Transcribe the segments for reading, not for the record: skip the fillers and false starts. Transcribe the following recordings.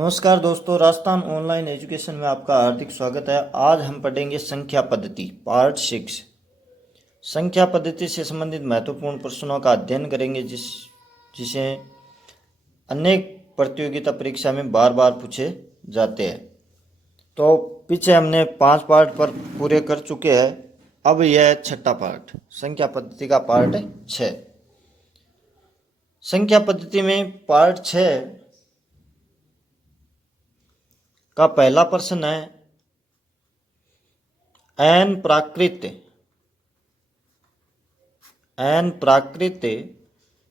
नमस्कार दोस्तों, Rajasthan online education में आपका हार्दिक स्वागत है। आज हम पढ़ेंगे संख्या पद्धति पार्ट 6। संख्या पद्धति से संबंधित महत्वपूर्ण प्रश्नों का अध्ययन करेंगे जिसे अनेक प्रतियोगिता परीक्षा में बार बार पूछे जाते हैं। तो पीछे हमने 5 पार्ट पर पूरे कर चुके हैं। अब यह छठा पार्ट संख्या पद्धति का पार्ट 6। संख्या पद्धति में पार्ट 6 का पहला प्रश्न है एन प्राकृत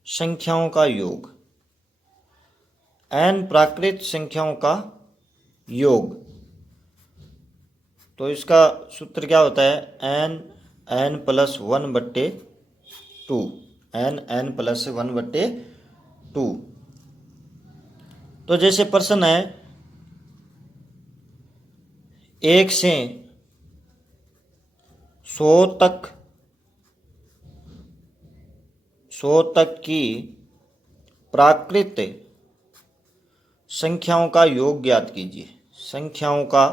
संख्याओं का योग। एन प्राकृत संख्याओं का योग, तो इसका सूत्र क्या होता है? N plus 1/2। N plus 1/2। तो जैसे प्रश्न है 1 से 100 तक की प्राकृत संख्याओं का योग ज्ञात कीजिए। संख्याओं का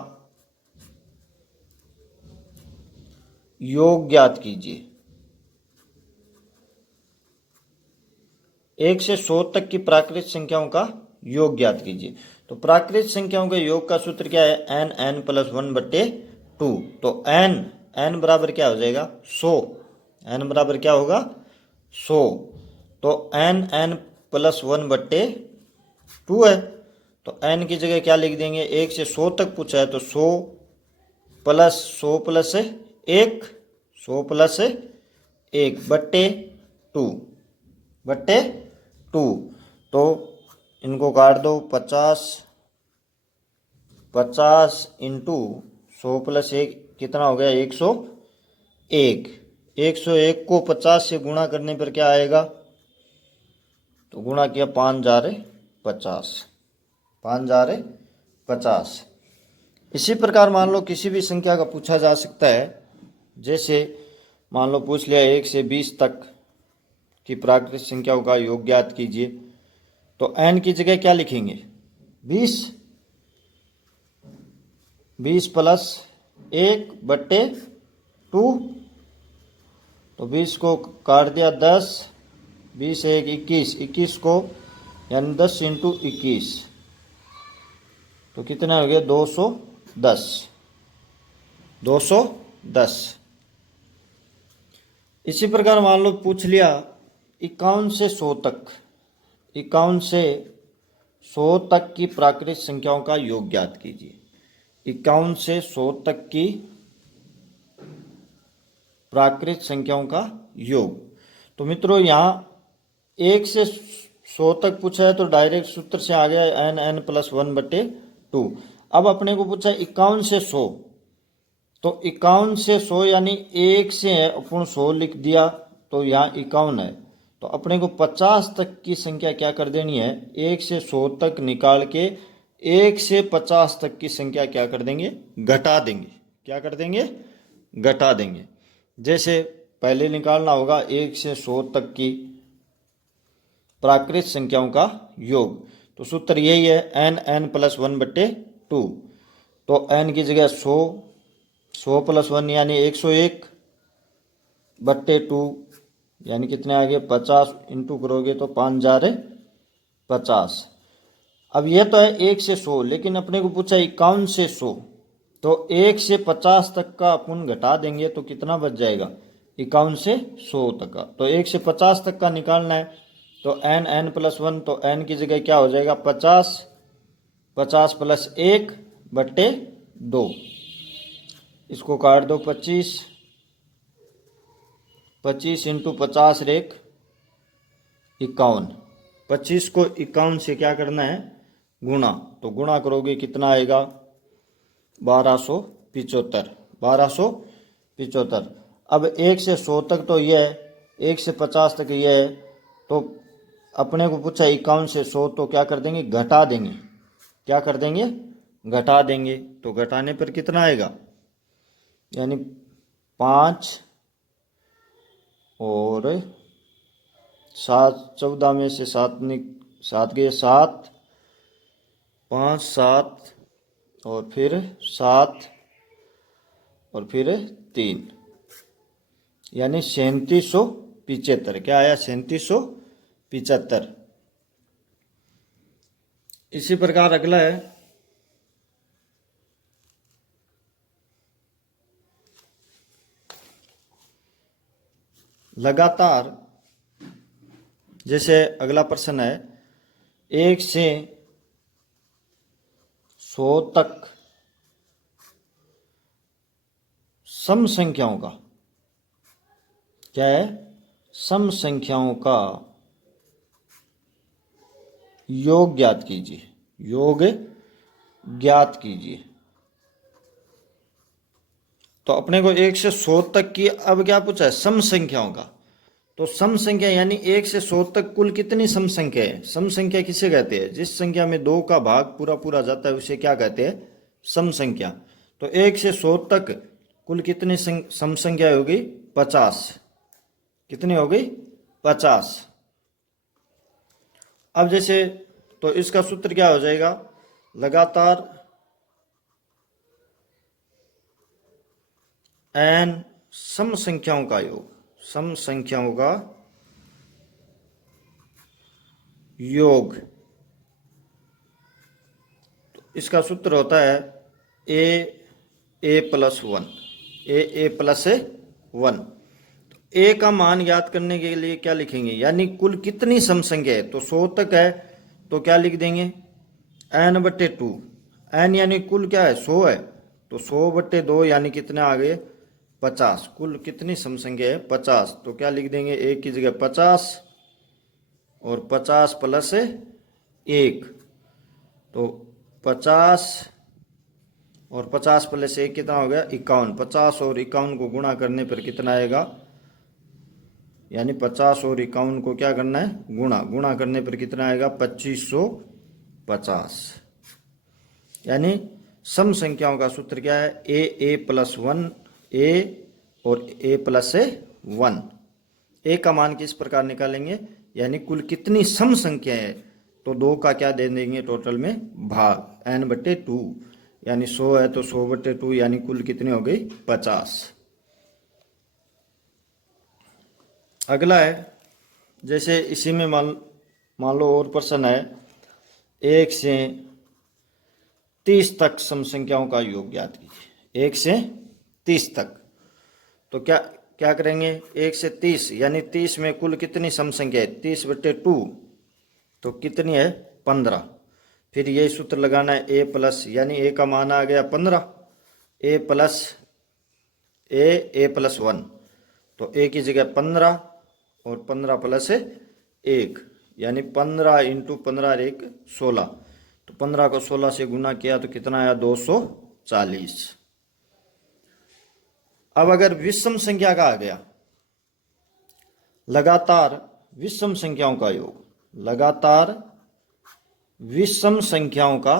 योग ज्ञात कीजिए। 1 से 100 तक की प्राकृत संख्याओं का योग ज्ञात कीजिए। तो प्राकृत संख्याओं के योग का सूत्र क्या है? N plus 1/2। तो एन बराबर क्या हो जाएगा? 100। एन बराबर क्या होगा? 100। तो एन प्लस 1/2 है। तो एन की जगह क्या लिख देंगे? 1 से 100 तक पूछा है तो 100 प्लस 1 100 प्लस 1/2। तो इनको काट दो। 50 इंटू 100 प्लस 1 कितना हो गया? 101। 101 को 50 से गुणा करने पर क्या आएगा? तो गुणा किया 5 × 50। 5 × 50। इसी प्रकार मान लो किसी भी संख्या का पूछा जा सकता है। जैसे मान लो पूछ लिया 1 से 20 तक की प्राकृत संख्याओं का योग ज्ञात कीजिए। तो n की जगह क्या लिखेंगे? 20 प्लस 1/2। तो 20 को काट दिया 10। 20 1 21। 21 को यानी 10 इंटू 21 तो कितना हो गया? 210। 210। इसी प्रकार मान लो पूछ लिया 51 से 100 तक। 51 से 100 तक की प्राकृत संख्याओं का योग ज्ञात कीजिए। 51 से 100 तक की प्राकृत संख्याओं का योग। तो मित्रों यहाँ 1 से 100 तक पूछा है तो डायरेक्ट सूत्र से आ गया एन प्लस 1/2। अब अपने को पूछा 51 से 100। तो 51 से 100 यानी 1 से है अपन 100 लिख दिया तो यहाँ 51 है। तो अपने को 50 तक की संख्या क्या कर देनी है? 1 से 100 तक निकाल के 1 से 50 तक की संख्या क्या कर देंगे? घटा देंगे। क्या कर देंगे? घटा देंगे। जैसे पहले निकालना होगा 1 से 100 तक की प्राकृत संख्याओं का योग। तो सूत्र यही है एन प्लस 1/2। तो n की जगह 100 प्लस 1 यानी 101/2 यानी कितने आ गए? 50 इंटू करोगे तो 5 × 50। अब यह तो है 1 से 100, लेकिन अपने को पूछा 51 से 100। तो 1 से 50 तक का अपन घटा देंगे तो कितना बच जाएगा? 51 से 100 तक का। तो 1 से 50 तक का निकालना है तो एन प्लस 1। तो n की जगह क्या हो जाएगा? 50। 50 प्लस 1/2। इसको काट दो 25। 25 इंटू 50 रेख 51। 25 को 51 से क्या करना है? गुणा। तो गुणा करोगे कितना आएगा? 1275। 1275। अब 1 से 100 तक तो यह है, 1 से 50 तक यह है। तो अपने को पूछा 51 से 100 तो क्या कर देंगे? घटा देंगे। क्या कर देंगे? घटा देंगे। तो घटाने पर कितना आएगा? यानी 5 और 7, 14 में से 7 गए 7 5 7 और फिर 7 और फिर 3, यानी 3775। क्या आया? 3775। इसी प्रकार अगला है लगातार। जैसे अगला प्रश्न है 1 से 100 तक सम संख्याओं का, क्या है? सम संख्याओं का योग ज्ञात कीजिए। योग ज्ञात कीजिए। तो अपने को 1 से 100 तक की अब क्या पूछा है? सम संख्याओं का। तो सम संख्या यानी 1 से 100 तक कुल कितनी सम संख्या है? सम संख्या किसे कहते हैं? जिस संख्या में 2 का भाग पूरा पूरा जाता है उसे क्या कहते हैं? सम संख्या। तो 1 से 100 तक कुल कितनी सम संख्या होगी? 50। कितनी हो गई? 50। अब जैसे तो इसका सूत्र क्या हो जाएगा? लगातार n सम संख्याओं का योग। सम संख्याओं का योग। तो इसका सूत्र होता है a प्लस 1। a plus 1। ए का मान ज्ञात करने के लिए क्या लिखेंगे? यानी कुल कितनी सम संख्या है? तो 100 तक है तो क्या लिख देंगे? n/2। n यानी कुल क्या है? 100 है। तो 100/2 यानी कितने आ गए? 50। कुल कितनी सम संख्या है? 50। तो क्या लिख देंगे? 1 की जगह 50 और 50 प्लस 1। तो 50 और 50 प्लस 1 कितना हो गया? 51। 50 और 51 को गुणा करने पर कितना आएगा? यानी 50 और 51 को क्या करना है? गुणा। गुणा करने पर कितना आएगा? 2550। यानी सम संख्याओं का सूत्र क्या है? a प्लस 1 a और a प्लस 1। a का मान किस प्रकार निकालेंगे? यानी कुल कितनी सम संख्या है? तो 2 का क्या दे देंगे टोटल में? भाग n/2। यानी 100 है तो 100/2 यानी कुल कितनी हो गई? 50। अगला है जैसे इसी में मान लो और प्रश्न है 1 से 30 तक सम संख्याओं का योग ज्ञात कीजिए। 1 से 30 तक। तो क्या क्या करेंगे? 1 से 30 यानी 30 में कुल कितनी सम संख्या है? 30/2 तो कितनी है? 15। फिर यही सूत्र लगाना है a प्लस, यानी a का मान आ गया 15। a plus 1। तो a की जगह 15 और 15 प्लस 1 यानी 15 इंटू 15 और 1 16। तो 15 को 16 से गुना किया तो कितना आया? 240। अब अगर विषम संख्या का आ गया लगातार विषम संख्याओं का योग। लगातार विषम संख्याओं का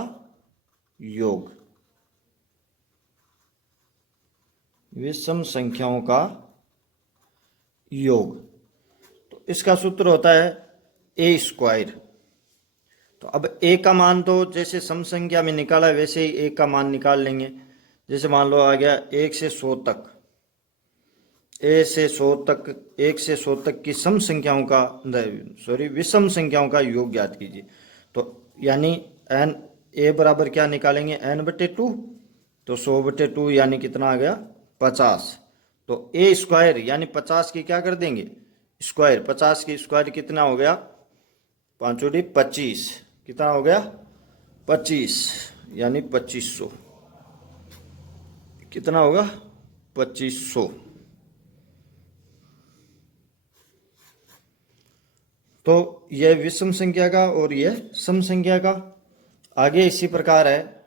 योग। विषम संख्याओं का योग। तो इसका सूत्र होता है a²। तो अब a का मान तो जैसे सम संख्या में निकाला वैसे ही a का मान निकाल लेंगे। जैसे मान लो आ गया 1 से 100 तक। 1 से 100 तक की सम संख्याओं का विषम संख्याओं का योग ज्ञात कीजिए। तो यानी n a बराबर क्या निकालेंगे? n/2। तो 100/2 यानी कितना आ गया? 50। तो a² यानी 50 की क्या कर देंगे? स्क्वायर। 50 की स्क्वायर कितना हो गया? 5 × 25। कितना हो गया? 25 यानी 2500। कितना होगा? 2500। तो यह विषम संख्या का और यह सम संख्या का। आगे इसी प्रकार है।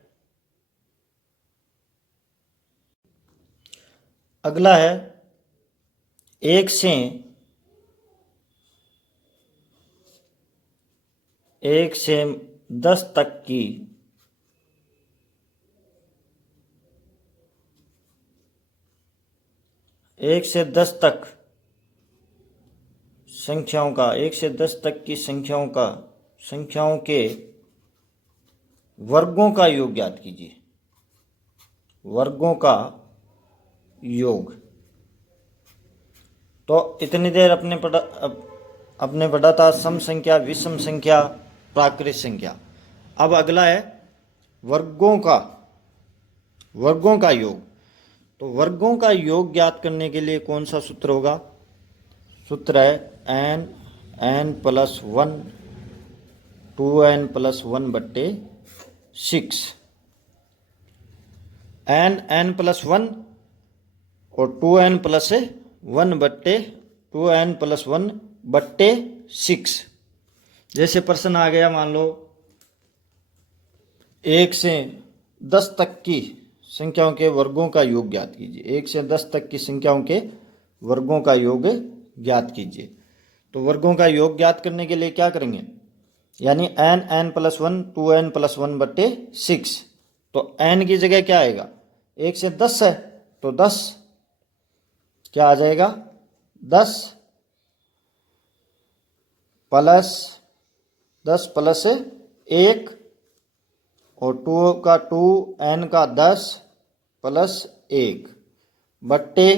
अगला है 1 से 10 तक की एक से 10 तक संख्याओं का 1 से 10 तक की संख्याओं के वर्गों का योग ज्ञात कीजिए, वर्गों का योग। तो इतनी देर अपने पढ़ा था सम संख्या, विषम संख्या, प्राकृत संख्या। अब अगला है वर्गों का योग। तो वर्गों का योग ज्ञात करने के लिए कौन सा सूत्र होगा? सूत्र है n प्लस 1 2n प्लस 1 बट्टे 6। n प्लस 1 और 2n प्लस 1 बट्टे 2n प्लस 1 बट्टे 6। जैसे प्रश्न आ गया, मान लो 1 से 10 तक की संख्याओं के वर्गों का योग ज्ञात कीजिए। 1 से 10 तक की संख्याओं के वर्गों का योग ज्ञात कीजिए। तो वर्गों का योग ज्ञात करने के लिए क्या करेंगे? यानी n प्लस 1 2n प्लस 1 बट्टे 6। तो n की जगह क्या आएगा? 1 से 10 है तो 10 क्या आ जाएगा? 10 प्लस 1 और 2 का 2 n का 10 प्लस 1 बट्टे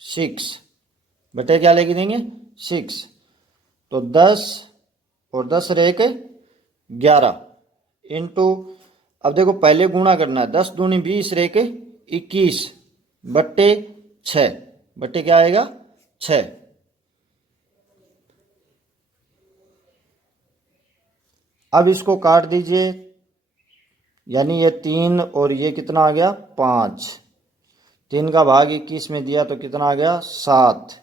6 बटे क्या लेके देंगे? 6। तो 10 और 10 रहे के 11 इंटू, अब देखो पहले गुणा करना है, 10 दूनी 20 रहे के 21 बट्टे 6 बट्टे क्या आएगा? 6। अब इसको काट दीजिए, यानी ये 3 और ये कितना आ गया? 5। 3 का भाग 21 में दिया तो कितना आ गया? 7।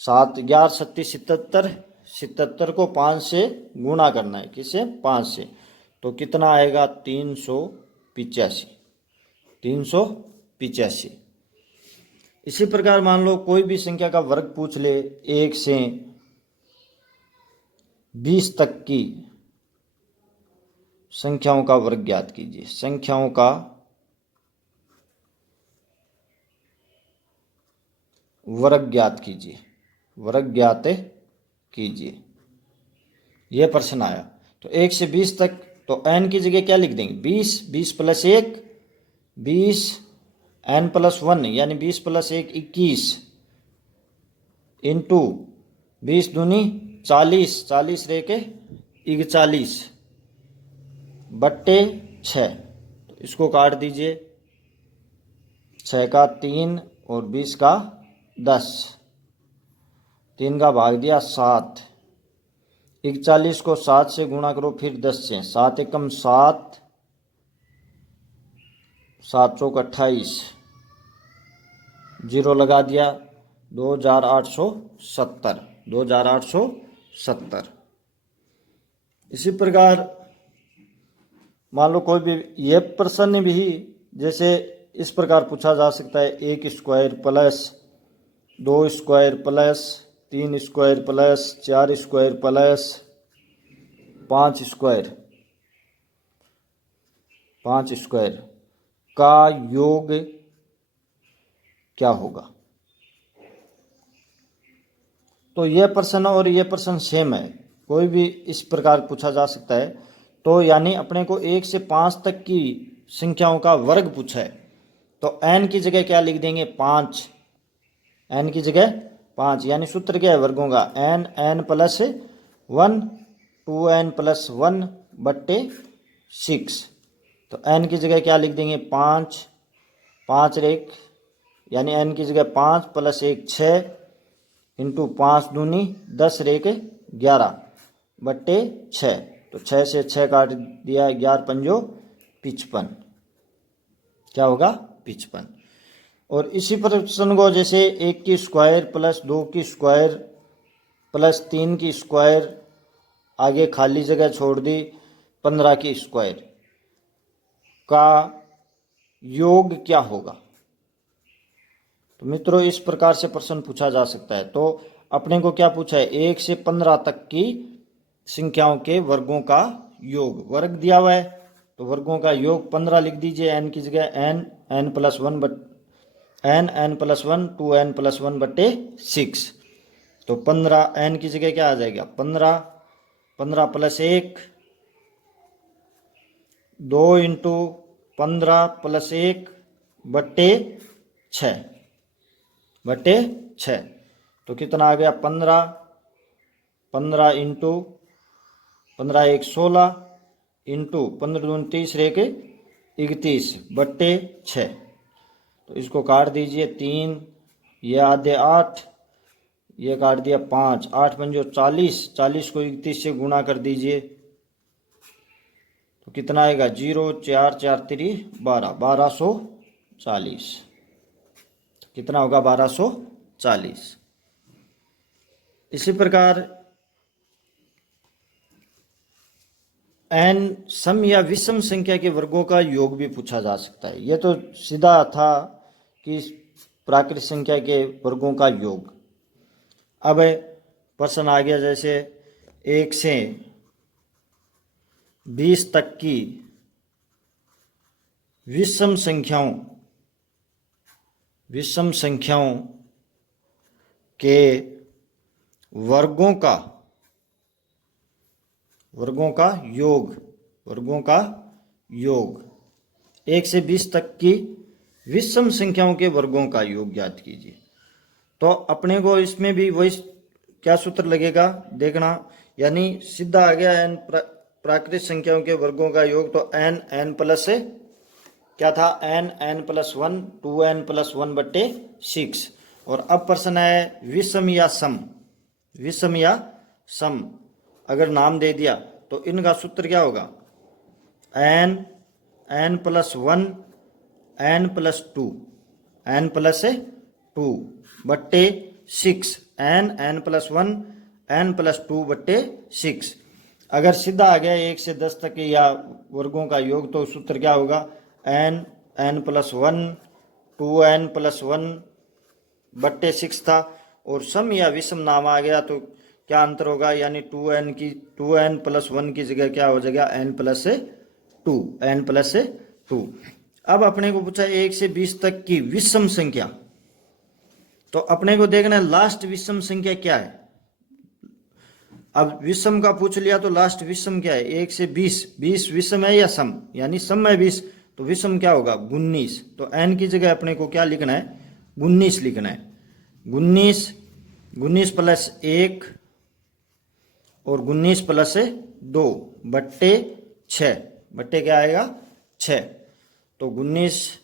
7 11 37 77, 77 को 5 से गुणा करना है। किससे? 5 से। तो कितना आएगा? 385। 385। इसी प्रकार मान लो कोई भी संख्या का वर्ग पूछ ले, 1 से 20 तक की संख्याओं का वर्ग ज्ञात कीजिए। संख्याओं का वर्ग ज्ञात कीजिए, वर्ग ज्ञात कीजिए। यह प्रश्न आया। तो 1 से 20 तक, तो n की जगह क्या लिख देंगे? 20। 20 प्लस 1 20, n प्लस 1 यानी 20 प्लस 1 21 इंटू 20 दूनी 40, 40 रह के 41 बट्टे 6। तो इसको काट दीजिए, 6 का 3 और 20 का 10, 3 का भाग दिया 7, 41 को 7 से गुणा करो फिर 10 से, 7 एकम 7, 7 चौक 28, जीरो लगा दिया, 2870, 2870। इसी प्रकार मान लो कोई भी ये प्रश्न भी जैसे इस प्रकार पूछा जा सकता है, 1 square plus 2 square plus 3 square plus 4 square plus 5 square का योग क्या होगा? तो यह प्रश्न और यह प्रश्न सेम है, कोई भी इस प्रकार पूछा जा सकता है। तो यानी अपने को 1 से 5 तक की संख्याओं का वर्ग पूछा है, तो n की जगह क्या लिख देंगे? 5। n की जगह 5, यानी सूत्र क्या है वर्गों का? n प्लस 1 2n प्लस 1 बट्टे 6। तो n की जगह क्या लिख देंगे? 5। 5 रेख यानी n की जगह 5 प्लस 1 6 इंटू 5 दूनी 10 रेख 11 बट्टे 6। तो 6 से 6 काट दिया, 11 पंजो 55, क्या होगा? 55। और इसी प्रश्न को जैसे 1 की स्क्वायर प्लस 2 की स्क्वायर प्लस 3 की स्क्वायर, आगे खाली जगह छोड़ दी, 15 की स्क्वायर का योग क्या होगा? तो मित्रों इस प्रकार से प्रश्न पूछा जा सकता है। तो अपने को क्या पूछा है? 1 से 15 तक की संख्याओं के वर्गों का योग, वर्ग दिया हुआ है तो वर्गों का योग 15 लिख दीजिए। n की जगह n plus 1 n plus 1 2n plus 1 बट्टे 6। तो 15 n की जगह क्या आ जाएगा? 15 प्लस 1 2 × 15 + 1 बट्टे 6 बट्टे 6। तो कितना आ गया 15, 15 इंटू 15 1 16 इंटू 15 दूनी 30 रह के 31 बट्टे 6। तो इसको काट दीजिए 3, ये आधे 8, ये काट दिया 5, 8 पंजो 40, 40 को 31 से गुणा कर दीजिए तो कितना आएगा 0, 4 4 3 12, 1240। कितना होगा 1240। इसी प्रकार n सम या विषम संख्या के वर्गों का योग भी पूछा जा सकता है। यह तो सीधा था कि प्राकृत संख्या के वर्गों का योग। अब प्रश्न आ गया जैसे 1 से 20 तक की विषम संख्याओं के वर्गों का योग 1 से 20 तक की विषम संख्याओं के वर्गों का योग ज्ञात कीजिए। तो अपने को इसमें भी वही क्या सूत्र लगेगा देखना, यानी सीधा आ गया n प्राकृत संख्याओं के वर्गों का योग। तो n प्लस क्या था n प्लस 1 2n प्लस 1 बट्टे 6। और अब प्रश्न है विषम या सम अगर नाम दे दिया तो इनका सूत्र क्या होगा n प्लस 1 n प्लस 2 बट्टे 6 n प्लस 1 n प्लस 2 बट्टे 6। अगर सीधा आ गया 1 से 10 तक या वर्गों का योग तो सूत्र क्या होगा n प्लस 1 2n प्लस 1 बट्टे 6 था। और सम या विषम नाम आ गया तो क्या अंतर होगा, यानी 2n प्लस 1 की जगह क्या हो जाएगा n प्लस 2। अब अपने को पूछा 1 से 20 तक की विषम संख्या, तो अपने को देखना है लास्ट विषम संख्या क्या है। अब विषम का पूछ लिया तो लास्ट विषम क्या है 1 से 20 विषम है या सम, यानी सम है 20 तो विषम क्या होगा 19। तो n की जगह अपने को क्या लिखना है 19 लिखना है। 19 प्लस 1 और 19 प्लस 2 बट्टे 6 बट्टे क्या आएगा 6। तो 19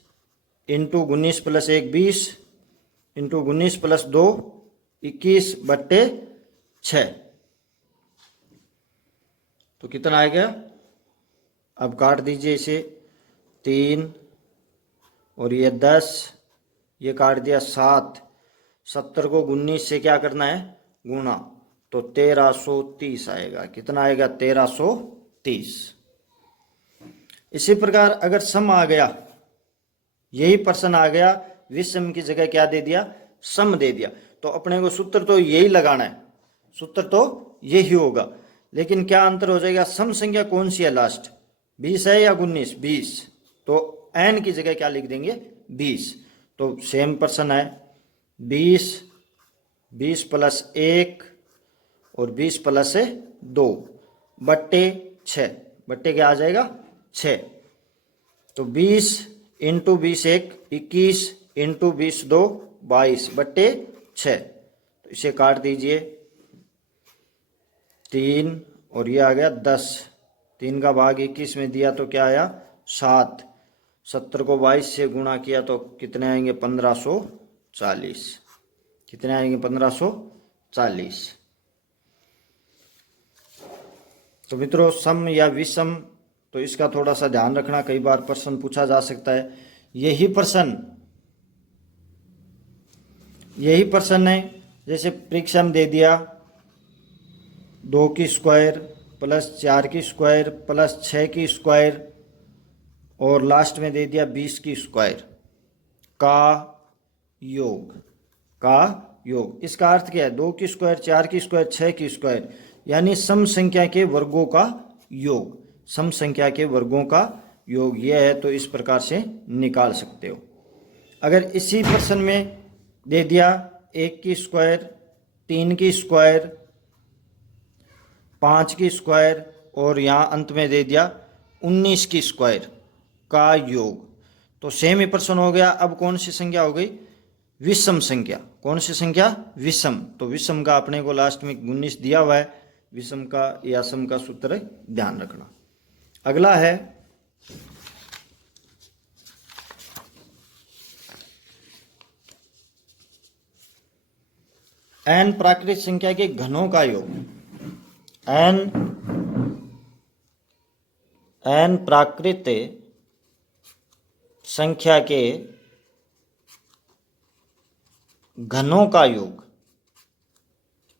इंटू 19 प्लस 1 20 इंटू 19 प्लस 2 21 बट्टे 6। तो कितना आएगा, अब काट दीजिए इसे 3 और ये 10, ये काट दिया 7, 70 को 19 से क्या करना है गुणा, तो 1330 आएगा। कितना आएगा 1330। इसी प्रकार अगर सम आ गया, यही प्रश्न आ गया विषम की जगह क्या दे दिया सम दे दिया, तो अपने को सूत्र तो यही लगाना है, सूत्र तो यही होगा। लेकिन क्या अंतर हो जाएगा सम संख्या कौन सी है लास्ट 20 है या 19 20, तो n की जगह क्या लिख देंगे 20। तो सेम प्रश्न है 20 प्लस 1 और 20 प्लस 2 बट्टे 6 बट्टे क्या आ जाएगा 6। तो 20 इंटू 20 1 21 इंटू 20 2 22 बट्टे 6। तो इसे काट दीजिए 3 और ये आ गया 10, 3 का भाग 21 में दिया तो क्या आया 7, 70 को 22 से गुणा किया तो कितने आएंगे 1540। कितने आएंगे 1540। तो मित्रों सम या विषम तो इसका थोड़ा सा ध्यान रखना, कई बार प्रश्न पूछा जा सकता है। यही प्रश्न है जैसे परीक्षा में दे दिया 2 की स्क्वायर प्लस 4 की स्क्वायर प्लस 6 की स्क्वायर और लास्ट में दे दिया 20 की स्क्वायर का योग। इसका अर्थ क्या है 2 की स्क्वायर 4 की स्क्वायर 6 की स्क्वायर, यानी सम संख्या के वर्गों का योग। सम संख्या के वर्गों का योग यह है, तो इस प्रकार से निकाल सकते हो। अगर इसी प्रश्न में दे दिया 1 की स्क्वायर 3 की स्क्वायर 5 की स्क्वायर और यहाँ अंत में दे दिया 19 की स्क्वायर का योग। तो सेम ही प्रश्न हो गया। अब कौन सी संख्या हो गई? विषम संख्या। कौन सी संख्या? विषम। तो विषम का अपने को लास्ट में 19 दिया हुआ है। विषम का या सम का सूत्र ध्यान रखना। अगला है n प्राकृतिक संख्या के घनों का योग। n प्राकृतिक संख्या के घनों का योग।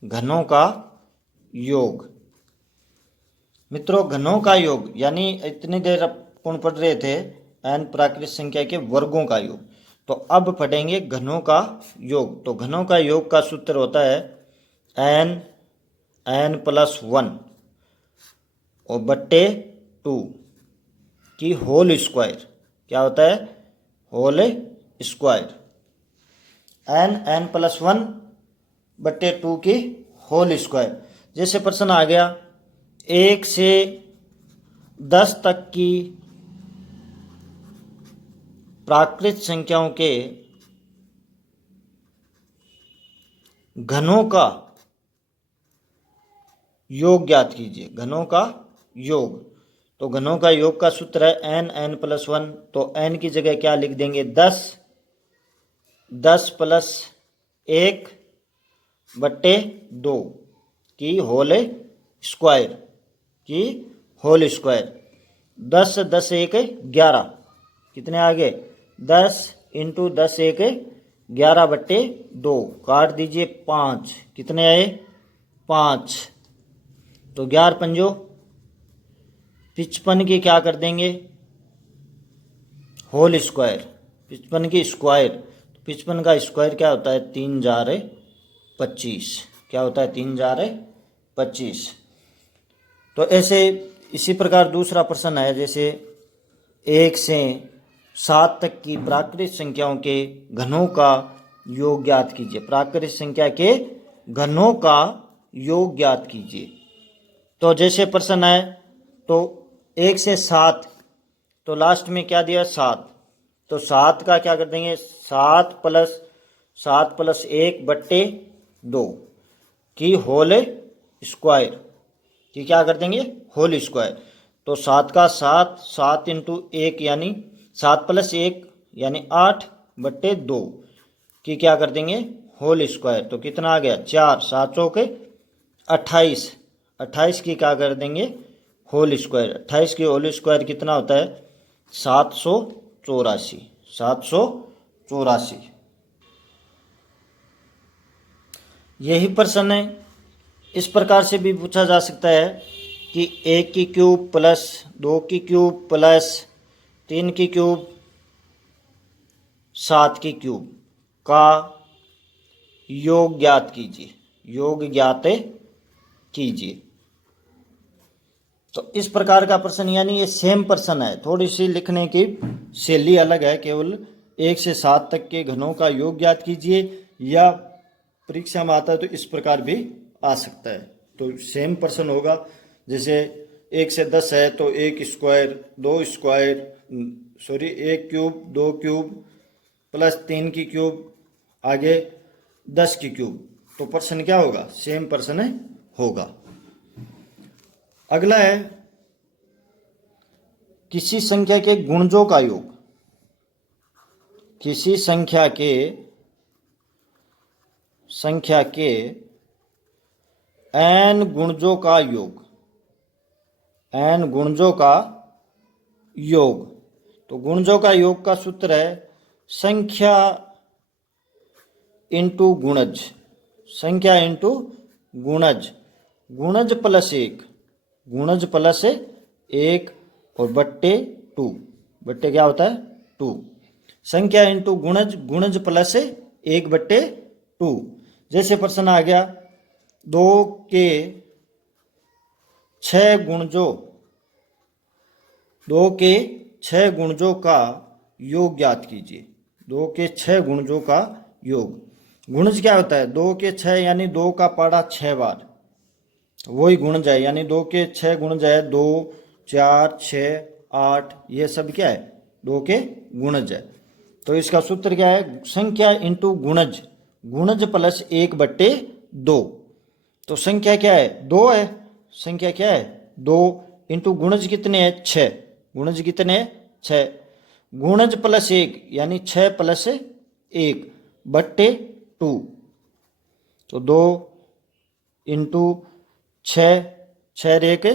घनों का योग मित्रों, घनों का योग यानी इतनी देर अपन पढ़ रहे थे n प्राकृतिक संख्या के वर्गों का योग। तो अब पढ़ेंगे घनों का योग। तो घनों का योग का सूत्र होता है n+1 और बट्टे 2 की होल स्क्वायर। क्या होता है? Whole square. n+1 बट्टे 2 की होल स्क्वायर। जैसे प्रश्न आ गया 1 से 10 तक की प्राकृतिक संख्याओं के घनों का योग ज्ञात कीजिए। घनों का योग। तो घनों का योग का सूत्र है n+1। तो n की जगह क्या लिख देंगे? 10 + 1 बट्टे 2 की होल स्क्वायर। की होल स्क्वायर। 10 10 1 11। कितने आ गए? 10 × 10 1 11 बट्टे 2। काट दीजिए 5। कितने आए? 5। तो 11 पंजो 55 की क्या कर देंगे? Whole square. 55 की स्क्वायर। 55 का स्क्वायर क्या होता है? 3 × 25। क्या होता है? 3 × 25। तो ऐसे इसी प्रकार दूसरा प्रश्न है। जैसे 1 से 7 तक की प्राकृतिक संख्याओं के घनों का योग ज्ञात कीजिए। प्राकृतिक संख्या के घनों का योग ज्ञात कीजिए। तो जैसे प्रश्न है तो 1 से 7, तो लास्ट में क्या दिया? 7। तो 7 का क्या कर देंगे? 7 + 1 बट्टे 2 की होल स्क्वायर। की क्या कर देंगे? Whole square. तो 7 का 7, 7 × 1 यानी 7 + 1 यानी 8 बट्टे 2 की क्या कर देंगे? Whole square. तो कितना आ गया? 4। 7 चौके 28। 28 की क्या कर देंगे? Whole square. 28 की होल स्क्वायर कितना होता है? 784। 784। यही प्रश्न है। इस प्रकार से भी पूछा जा सकता है कि 1 की क्यूब प्लस 2 की क्यूब प्लस 3 की क्यूब 7 की क्यूब का योग ज्ञात कीजिए। योग ज्ञात कीजिए। तो इस प्रकार का प्रश्न, यानी ये सेम प्रश्न है, थोड़ी सी लिखने की शैली अलग है। केवल 1 से 7 तक के घनों का योग ज्ञात कीजिए, या परीक्षा में आता है तो इस प्रकार भी आ सकता है। तो सेम प्रश्न होगा। जैसे 1 से 10 है तो 1 square 2 square 1 cube 2 cube plus 3 की क्यूब आगे 10 की क्यूब। तो प्रश्न क्या होगा? सेम प्रश्न होगा। अगला है किसी संख्या के गुणजों का योग। किसी संख्या के n गुणजों का योग। n गुणजों का योग। तो गुणजों का योग का सूत्र है संख्या इंटू गुणज। संख्या इंटू गुणज। गुणज प्लस 1। गुणज प्लस 1 और बट्टे 2। बट्टे क्या होता है? 2। संख्या इंटू गुणज। गुणज प्लस 1 बट्टे 2। जैसे प्रश्न आ गया 2 के 6 गुणजों। 2 के 6 गुणजों का योग ज्ञात कीजिए। 2 के 6 गुणजों का योग। गुणज क्या होता है? 2 के 6 यानी 2 का पाड़ा 6 बार, वही गुणज है। यानी 2 के 6 गुणज है 2 4, 6, 8 ये सब क्या है 2 के गुणज है। तो इसका सूत्र क्या है, संख्या इंटू गुणज, गुणज प्लस 1/2। तो संख्या क्या है 2 है, संख्या क्या है 2 इंटू गुणज कितने हैं 6, गुणज कितने हैं 6, गुणज प्लस 1 यानी 6 प्लस 1/2। तो 2 इंटू 6, 6 रे के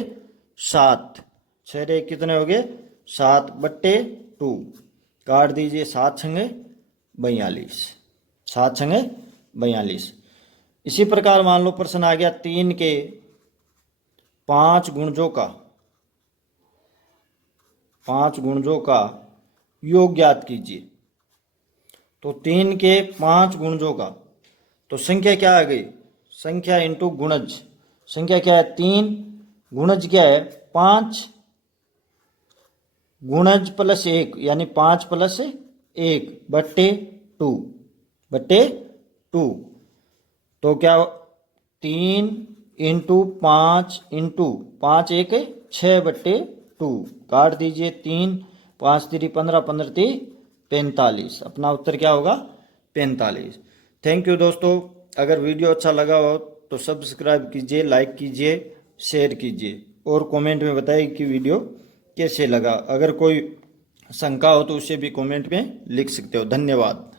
7, 6 रे कितने हो गए 7/2, काट दीजिए 7 छंगे 42, 7 छंगे 42। इसी प्रकार मान लो प्रश्न आ गया 3 के 5 गुणजों का, 5 गुणजों का योग ज्ञात कीजिए। तो 3 के 5 गुणजों का, तो संख्या क्या आ गई, संख्या इंटू गुणज, संख्या क्या है 3, गुणज क्या है 5, गुणज प्लस 1 यानी 5 प्लस 1/2, बट्टे 2। तो क्या 3 इंटू 5 इंटू 5 1 6/2, काट दीजिए 3, 5 3 15, 15 3 45। अपना उत्तर क्या होगा 45। थैंक यू दोस्तों, अगर वीडियो अच्छा लगा हो तो सब्सक्राइब कीजिए, लाइक कीजिए, शेयर कीजिए और कमेंट में बताइए कि वीडियो कैसे लगा। अगर कोई शंका हो तो उसे भी कमेंट में लिख सकते हो। धन्यवाद।